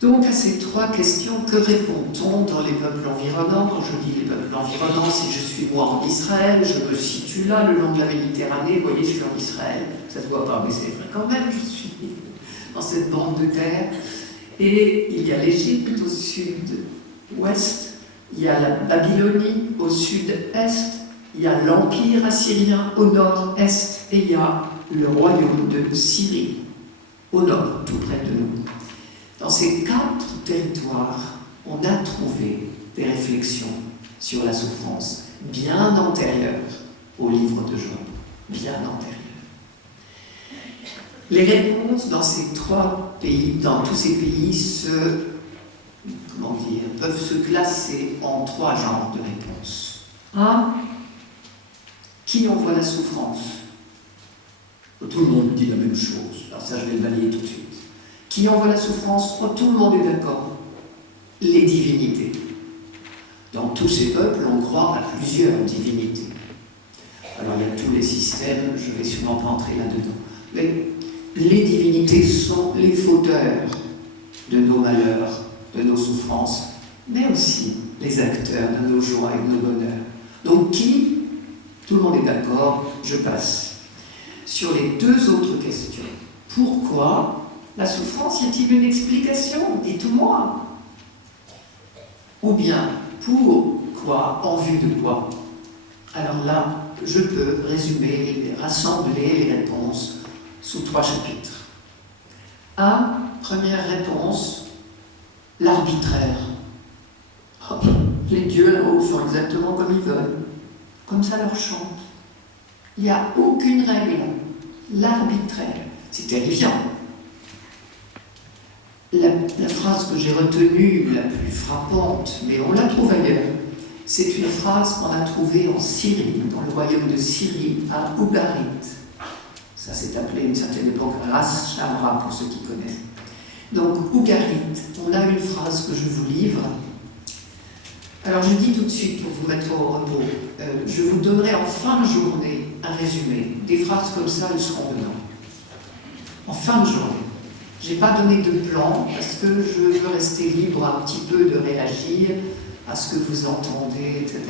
Donc à ces trois questions, que répond-on dans les peuples environnants? Quand je dis les peuples environnants, si je suis moi en Israël, je me situe là, le long de la Méditerranée, vous voyez, je suis en Israël, ça ne se voit pas, mais c'est vrai quand même, je suis dans cette bande de terre. Et il y a l'Égypte au sud-ouest, il y a la Babylonie au sud-est, il y a l'Empire assyrien au nord-est, et il y a le royaume de Syrie au nord, tout près de nous. Dans ces quatre territoires, on a trouvé des réflexions sur la souffrance bien antérieures au livre de Job, bien antérieures. Les réponses dans ces trois pays, dans tous ces pays, peuvent se classer en trois genres de réponses. Un, qui envoie la souffrance? Tout le monde dit la même chose, alors ça je vais le balayer tout de suite. Qui envoie la souffrance? Oh, tout le monde est d'accord. Les divinités. Dans tous ces peuples, on croit à plusieurs divinités. Alors il y a tous les systèmes, je ne vais sûrement pas entrer là-dedans. Mais les divinités sont les fauteurs de nos malheurs, de nos souffrances, mais aussi les acteurs de nos joies et de nos bonheurs. Donc qui? Tout le monde est d'accord, je passe. Sur les deux autres questions, pourquoi la souffrance, y a-t-il une explication? Dites-moi. Ou bien, pourquoi, en vue de quoi? Alors là, je peux résumer, rassembler les réponses sous trois chapitres. Première réponse, l'arbitraire. Oh, les dieux là-haut font exactement comme ils veulent, comme ça leur chante. Il n'y a aucune règle. L'arbitraire, c'est terrifiant. La phrase que j'ai retenue, la plus frappante, mais on la trouve ailleurs, c'est une phrase qu'on a trouvée en Syrie, dans le royaume de Syrie, à Ougarit. Ça s'est appelé à une certaine époque Ras Shamra, pour ceux qui connaissent. Donc, Ougarit, on a une phrase que je vous livre. Alors, je dis tout de suite, pour vous mettre au repos, je vous donnerai en fin de journée un résumé. Des phrases comme ça, elles seront dedans. En fin de journée. Je n'ai pas donné de plan, parce que je veux rester libre un petit peu de réagir à ce que vous entendez, etc.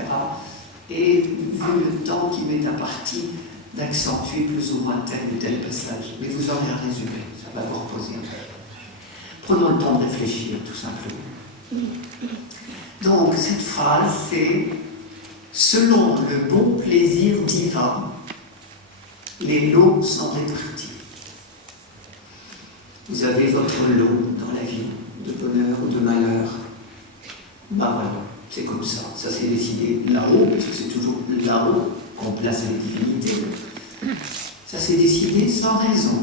Et vu le temps qui m'est imparti, d'accentuer plus ou moins tel ou tel passage. Mais vous aurez un résumé, ça va vous reposer un peu. Prenons le temps de réfléchir, tout simplement. Donc, cette phrase, c'est « Selon le bon plaisir divin, les lots sont répartis. » Vous avez votre lot dans la vie, de bonheur ou de malheur. Ben voilà, c'est comme ça. Ça s'est décidé là-haut, parce que c'est toujours là-haut qu'on place les divinités. Ça s'est décidé sans raison.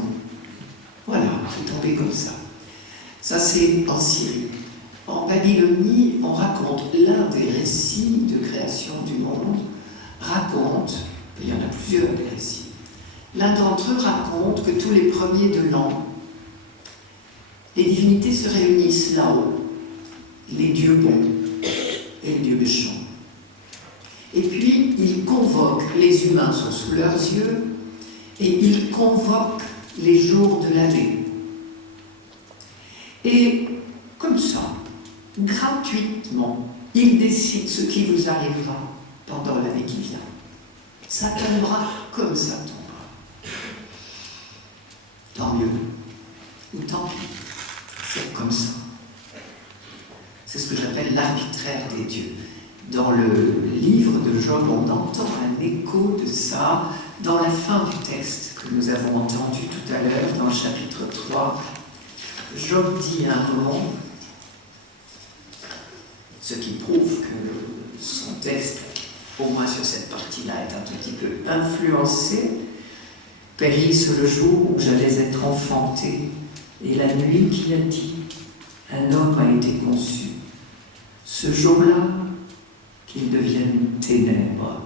Voilà, c'est tombé comme ça. Ça, c'est en Syrie. En Babylonie, on raconte l'un des récits de création du monde, il y en a plusieurs des récits. L'un d'entre eux raconte que tous les premiers de l'an, les divinités se réunissent là-haut, les dieux bons et les dieux méchants. Et puis, ils convoquent, les humains sont sous leurs yeux, et ils convoquent les jours de l'année. Et comme ça, gratuitement, ils décident ce qui vous arrivera pendant l'année qui vient. Ça tombera comme ça tombera. Tant mieux, ou tant pis. C'est comme ça. C'est ce que j'appelle l'arbitraire des dieux. Dans le livre de Job, on entend un écho de ça dans la fin du texte que nous avons entendu tout à l'heure, dans le chapitre 3. Job dit à un moment, ce qui prouve que son texte, au moins sur cette partie-là, est un tout petit peu influencé. « Périsse le jour où j'allais être enfanté, et la nuit qui a dit, un homme a été conçu. Ce jour-là, qu'il devienne ténèbres,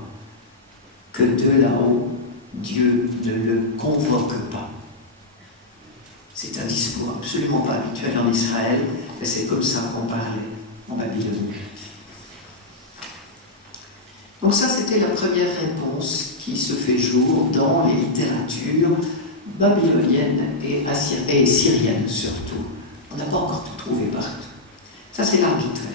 que de là-haut, Dieu ne le convoque pas. » C'est un discours absolument pas habituel en Israël, mais c'est comme ça qu'on parlait en Babylonie. Donc ça, c'était la première réponse qui se fait jour dans les littératures babyloniennes et syriennes surtout. On n'a pas encore tout trouver partout. Ça, c'est l'arbitraire.